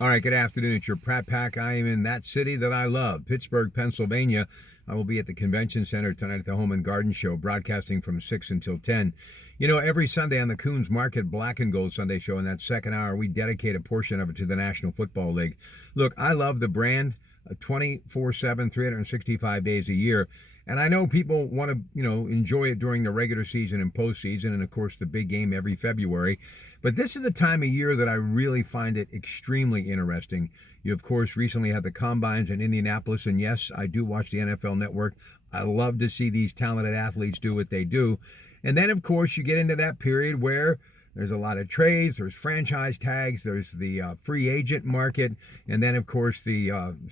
All right, good afternoon. It's your Pratte Pack. I am in that city that I love, Pittsburgh, Pennsylvania. I will be at the Convention Center tonight at the Home and Garden Show, broadcasting from 6 until 10. You know, every Sunday on the Coons Market Black and Gold Sunday Show, in that second hour, we dedicate a portion of it to the National Football League. Look, I love the brand 24/7, 365 days a year. And I know people want to, enjoy it during the regular season and postseason, and of course the big game every February. But this is the time of year that I really find it extremely interesting. You, of course, recently had the combines in Indianapolis, and yes, I do watch the NFL Network. I love to see these talented athletes do what they do. And then, of course, you get into that period where there's a lot of trades, there's franchise tags, there's the free agent market, and then, of course, the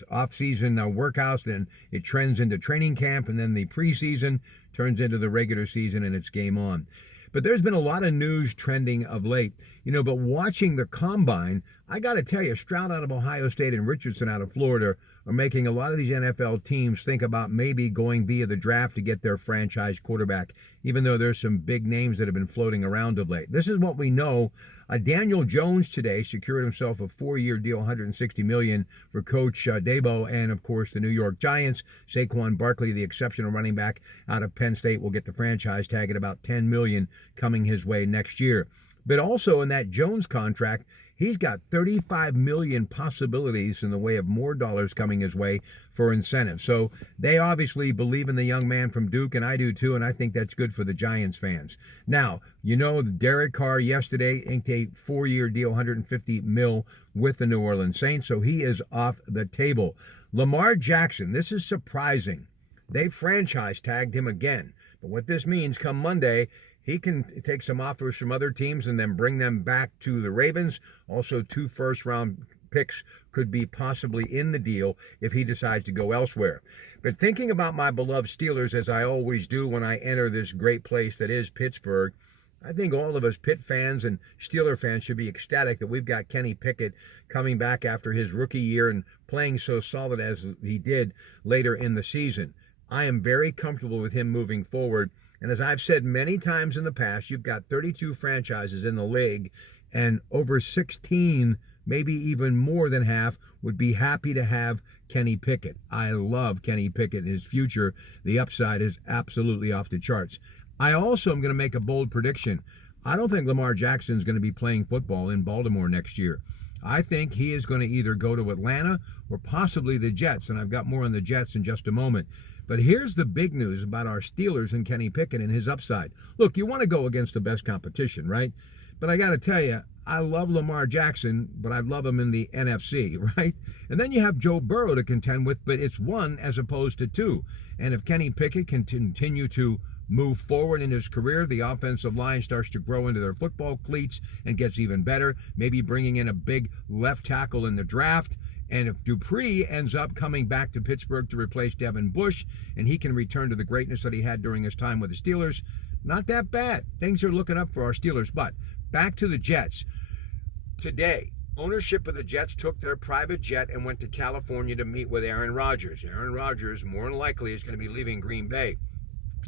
off-season workouts, then it trends into training camp, and then the preseason turns into the regular season, and it's game on. But there's been a lot of news trending of late, but watching the combine, I got to tell you, Stroud out of Ohio State and Richardson out of Florida are making a lot of these NFL teams think about maybe going via the draft to get their franchise quarterback, even though there's some big names that have been floating around of late. This is what we know. Daniel Jones today secured himself a 4-year deal, $160 million for Coach Dabo, and of course the New York Giants. Saquon Barkley, the exceptional running back out of Penn State, will get the franchise tag at about $10 million coming his way next year. But also in that Jones contract, he's got $35 million possibilities in the way of more dollars coming his way for incentives. So they obviously believe in the young man from Duke, and I do too, and I think that's good for the Giants fans. Now, Derek Carr yesterday inked a 4-year deal, $150 million with the New Orleans Saints, so he is off the table. Lamar Jackson, this is surprising. They franchise tagged him again. But what this means come Monday, he can take some offers from other teams and then bring them back to the Ravens. Also, 2 first-round picks could be possibly in the deal if he decides to go elsewhere. But thinking about my beloved Steelers, as I always do when I enter this great place that is Pittsburgh, I think all of us Pitt fans and Steeler fans should be ecstatic that we've got Kenny Pickett coming back after his rookie year and playing so solid as he did later in the season. I am very comfortable with him moving forward. And as I've said many times in the past, you've got 32 franchises in the league, and over 16, maybe even more than half, would be happy to have Kenny Pickett. I love Kenny Pickett and his future. The upside is absolutely off the charts. I also am going to make a bold prediction. I don't think Lamar Jackson is going to be playing football in Baltimore next year. I think he is going to either go to Atlanta or possibly the Jets, and I've got more on the Jets in just a moment. But here's the big news about our Steelers and Kenny Pickett and his upside. Look, you want to go against the best competition, right? But I got to tell you, I love Lamar Jackson, but I love him in the NFC, right? And then you have Joe Burrow to contend with, but it's 1 as opposed to 2. And if Kenny Pickett can continue to move forward in his career, the offensive line starts to grow into their football cleats and gets even better, maybe bringing in a big left tackle in the draft. And if Dupree ends up coming back to Pittsburgh to replace Devin Bush, and he can return to the greatness that he had during his time with the Steelers, not that bad. Things are looking up for our Steelers. But back to the Jets. Today, ownership of the Jets took their private jet and went to California to meet with Aaron Rodgers. Aaron Rodgers, more than likely, is going to be leaving Green Bay.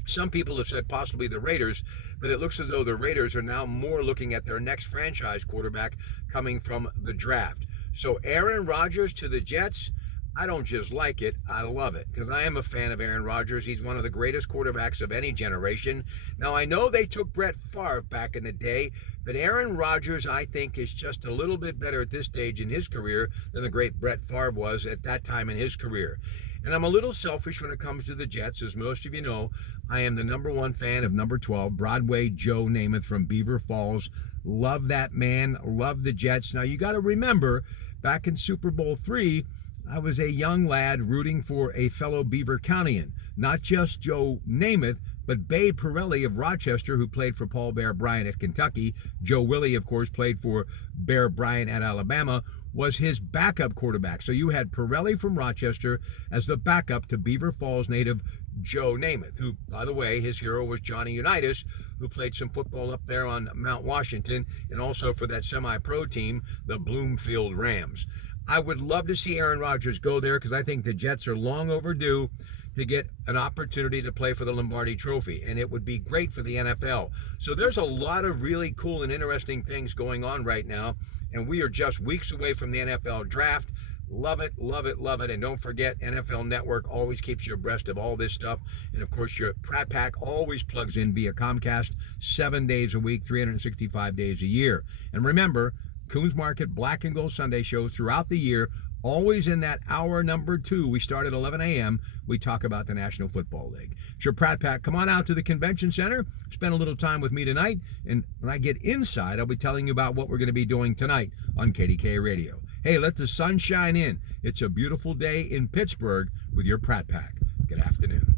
Some people have said possibly the Raiders, but it looks as though the Raiders are now more looking at their next franchise quarterback coming from the draft. So Aaron Rodgers to the Jets, I don't just like it, I love it, because I am a fan of Aaron Rodgers. He's one of the greatest quarterbacks of any generation. Now, I know they took Brett Favre back in the day, but Aaron Rodgers, I think, is just a little bit better at this stage in his career than the great Brett Favre was at that time in his career. And I'm a little selfish when it comes to the Jets. As most of you know, I am the #1 fan of number 12, Broadway Joe Namath from Beaver Falls. Love that man, love the Jets. Now, you got to remember, back in Super Bowl III, I was a young lad rooting for a fellow Beaver Countyan, not just Joe Namath, but Babe Pirelli of Rochester, who played for Paul Bear Bryant at Kentucky. Joe Willie, of course, played for Bear Bryant at Alabama, was his backup quarterback. So you had Pirelli from Rochester as the backup to Beaver Falls native Joe Namath, who, by the way, his hero was Johnny Unitas, who played some football up there on Mount Washington, and also for that semi-pro team, the Bloomfield Rams. I would love to see Aaron Rodgers go there because I think the Jets are long overdue to get an opportunity to play for the Lombardi Trophy, and it would be great for the NFL. So there's a lot of really cool and interesting things going on right now, and we are just weeks away from the NFL draft. Love it, love it, love it. And don't forget, NFL Network always keeps you abreast of all this stuff. And of course, your Pratte Pack always plugs in via Comcast 7 days a week, 365 days a year. And remember, Coons Market Black and Gold Sunday show throughout the year, always in that hour number 2. We start at 11 a.m. We talk about the National Football League. It's your Pratte Pack. Come on out to the convention center. Spend a little time with me tonight. And when I get inside, I'll be telling you about what we're going to be doing tonight on KDK Radio. Hey, let the sun shine in. It's a beautiful day in Pittsburgh with your Pratte Pack. Good afternoon.